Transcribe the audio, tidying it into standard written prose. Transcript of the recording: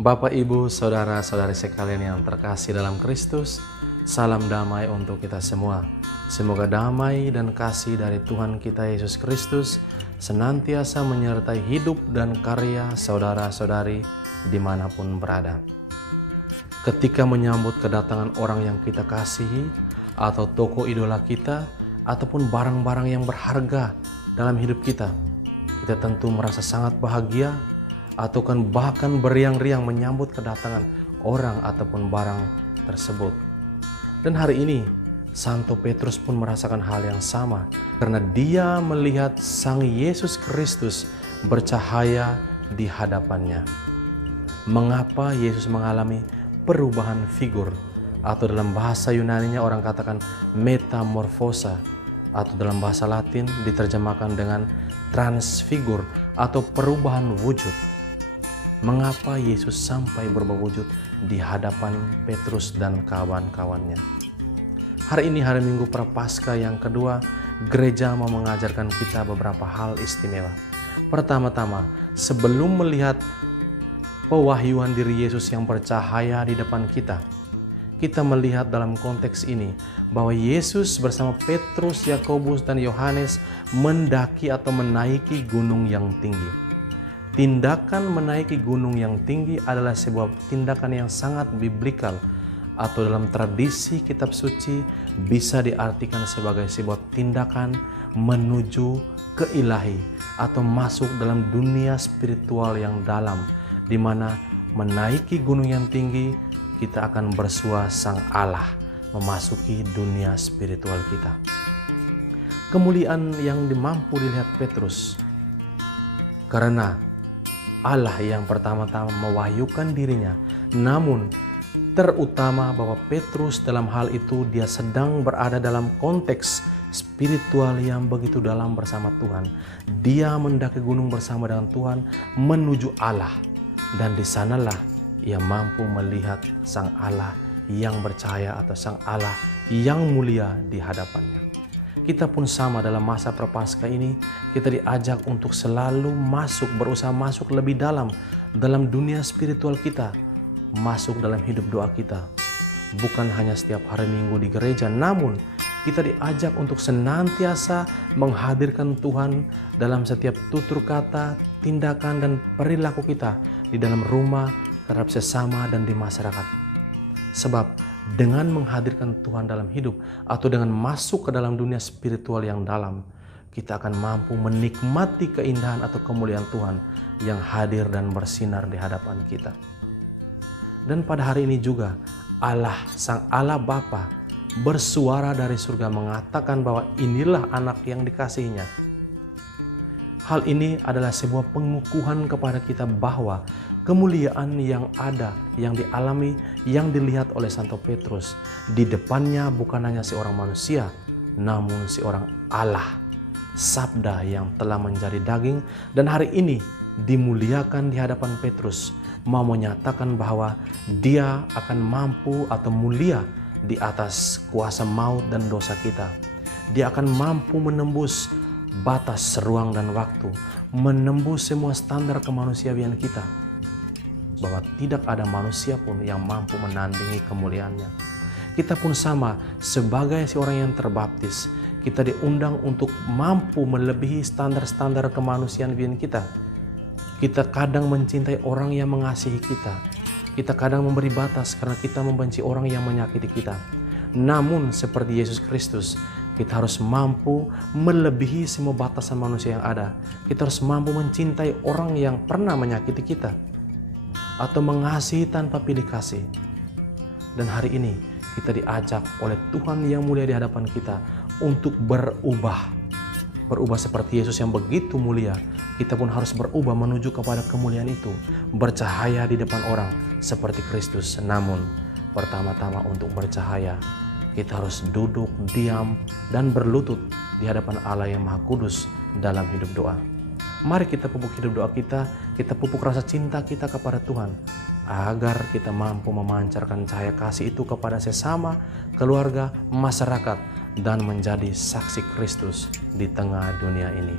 Bapak, Ibu, Saudara-saudari sekalian yang terkasih dalam Kristus, salam damai untuk kita semua. Semoga damai dan kasih dari Tuhan kita Yesus Kristus senantiasa menyertai hidup dan karya saudara-saudari dimanapun berada. Ketika menyambut kedatangan orang yang kita kasihi, atau tokoh idola kita, ataupun barang-barang yang berharga dalam hidup kita, kita tentu merasa sangat bahagia, atau kan bahkan beriang-riang menyambut kedatangan orang ataupun barang tersebut. Dan hari ini Santo Petrus pun merasakan hal yang sama karena dia melihat Sang Yesus Kristus bercahaya di hadapannya. Mengapa Yesus mengalami perubahan figur, atau dalam bahasa Yunaninya orang katakan metamorfosa, atau dalam bahasa Latin diterjemahkan dengan transfigur atau perubahan wujud. Mengapa Yesus sampai berubah wujud di hadapan Petrus dan kawan-kawannya? Hari ini hari Minggu Prapaskah yang kedua, gereja mau mengajarkan kita beberapa hal istimewa. Pertama-tama, sebelum melihat pewahyuan diri Yesus yang bercahaya di depan kita, kita melihat dalam konteks ini bahwa Yesus bersama Petrus, Yakobus, dan Yohanes mendaki atau menaiki gunung yang tinggi. Tindakan menaiki gunung yang tinggi adalah sebuah tindakan yang sangat biblikal, atau dalam tradisi kitab suci bisa diartikan sebagai sebuah tindakan menuju ke ilahi atau masuk dalam dunia spiritual yang dalam, di mana menaiki gunung yang tinggi kita akan bersua Sang Allah, memasuki dunia spiritual kita. Kemuliaan yang mampu dilihat Petrus karena Allah yang pertama-tama mewahyukan dirinya, namun terutama bahwa Petrus dalam hal itu dia sedang berada dalam konteks spiritual yang begitu dalam bersama Tuhan. Dia mendaki gunung bersama dengan Tuhan menuju Allah, dan di sanalah ia mampu melihat Sang Allah yang bercahaya atau Sang Allah yang mulia di hadapannya. Kita pun sama dalam masa Prapaskah ini, kita diajak untuk selalu berusaha masuk lebih dalam dunia spiritual kita, masuk dalam hidup doa kita. Bukan hanya setiap hari Minggu di gereja, namun kita diajak untuk senantiasa menghadirkan Tuhan dalam setiap tutur kata, tindakan, dan perilaku kita di dalam rumah, terhadap sesama, dan di masyarakat. Sebab dengan menghadirkan Tuhan dalam hidup atau dengan masuk ke dalam dunia spiritual yang dalam, kita akan mampu menikmati keindahan atau kemuliaan Tuhan yang hadir dan bersinar di hadapan kita. Dan pada hari ini juga Allah, Sang Allah Bapa, bersuara dari surga mengatakan bahwa inilah anak yang dikasihinya. Hal ini adalah sebuah pengukuhan kepada kita bahwa kemuliaan yang ada, yang dialami, yang dilihat oleh Santo Petrus, di depannya bukan hanya seorang manusia, namun seorang Allah, Sabda yang telah menjadi daging, dan hari ini dimuliakan di hadapan Petrus, mau menyatakan bahwa dia akan mampu atau mulia di atas kuasa maut dan dosa kita. Dia akan mampu menembus batas ruang dan waktu, menembus semua standar kemanusiaan kita, bahwa tidak ada manusia pun yang mampu menandingi kemuliaannya. Kita pun sama, sebagai seorang yang terbaptis, kita diundang untuk mampu melebihi standar-standar kemanusiaan kita. Kita kadang mencintai orang yang mengasihi kita. Kita kadang memberi batas karena kita membenci orang yang menyakiti kita. Namun seperti Yesus Kristus, kita harus mampu melebihi semua batasan manusia yang ada. Kita harus mampu mencintai orang yang pernah menyakiti kita, atau mengasihi tanpa pilih kasih. Dan hari ini kita diajak oleh Tuhan yang mulia di hadapan kita untuk berubah seperti Yesus yang begitu mulia. Kita pun harus berubah menuju kepada kemuliaan itu, bercahaya di depan orang seperti Kristus. Namun pertama-tama untuk bercahaya, kita harus duduk, diam, dan berlutut di hadapan Allah yang Maha Kudus dalam hidup doa. Mari kita pupuk hidup doa kita pupuk rasa cinta kita kepada Tuhan, agar kita mampu memancarkan cahaya kasih itu kepada sesama, keluarga, masyarakat, dan menjadi saksi Kristus di tengah dunia ini.